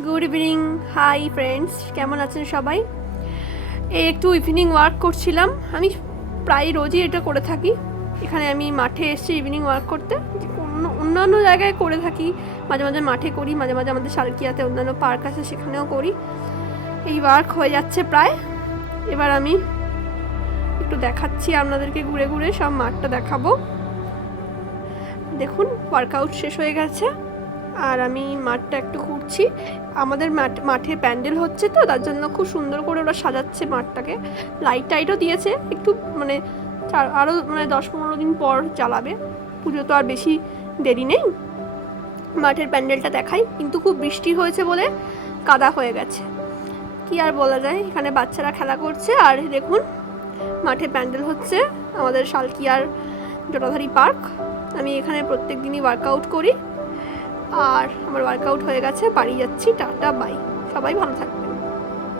Good evening. Hi friends, কেমন আছেন সবাই? এই একটু ইভিনিং ওয়ার্ক করছিলাম। আমি প্রায় রোজই এটা করে থাকি। এখানে আমি মাঠে এসেছি ইভিনিং ওয়ার্ক করতে। অন্যান্য জায়গায় করে থাকি, মাঝে মাঝে মাঠে করি, মাঝে মাঝে আমাদের সালকিয়াতে অন্যান্য পার্ক আছে সেখানেও করি। এই ওয়ার্ক হয়ে যাচ্ছে প্রায়। এবার আমি একটু দেখাচ্ছি আপনাদেরকে, ঘুরে ঘুরে সব মাঠটা দেখাবো। দেখুন, ওয়ার্কআউট শেষ হয়ে গেছে আর আমি মাঠটা একটু ঘুরছি। আমাদের মাঠে প্যান্ডেল হচ্ছে, তো তার জন্য খুব সুন্দর করে ওরা সাজাচ্ছে মাঠটাকে। লাইট টাইটও দিয়েছে, একটু মানে আরও মানে 10-15 দিন পর জ্বালাবে। পুজো তো আর বেশি দেরি নেই। মাঠের প্যান্ডেলটা দেখাই, কিন্তু খুব বৃষ্টি হয়েছে বলে কাদা হয়ে গেছে। কি আর বলা যায়, এখানে বাচ্চারা খেলা করছে আর দেখুন মাঠে প্যান্ডেল হচ্ছে আমাদের সালকিয়ার জটাধারী পার্ক। আমি এখানে প্রত্যেক দিনই ওয়ার্কআউট করি আর আমার ওয়ার্কআউট হয়ে গেছে। বাড়ি যাচ্ছি, টাটা বাই। সবাই ভালো থাকবেন।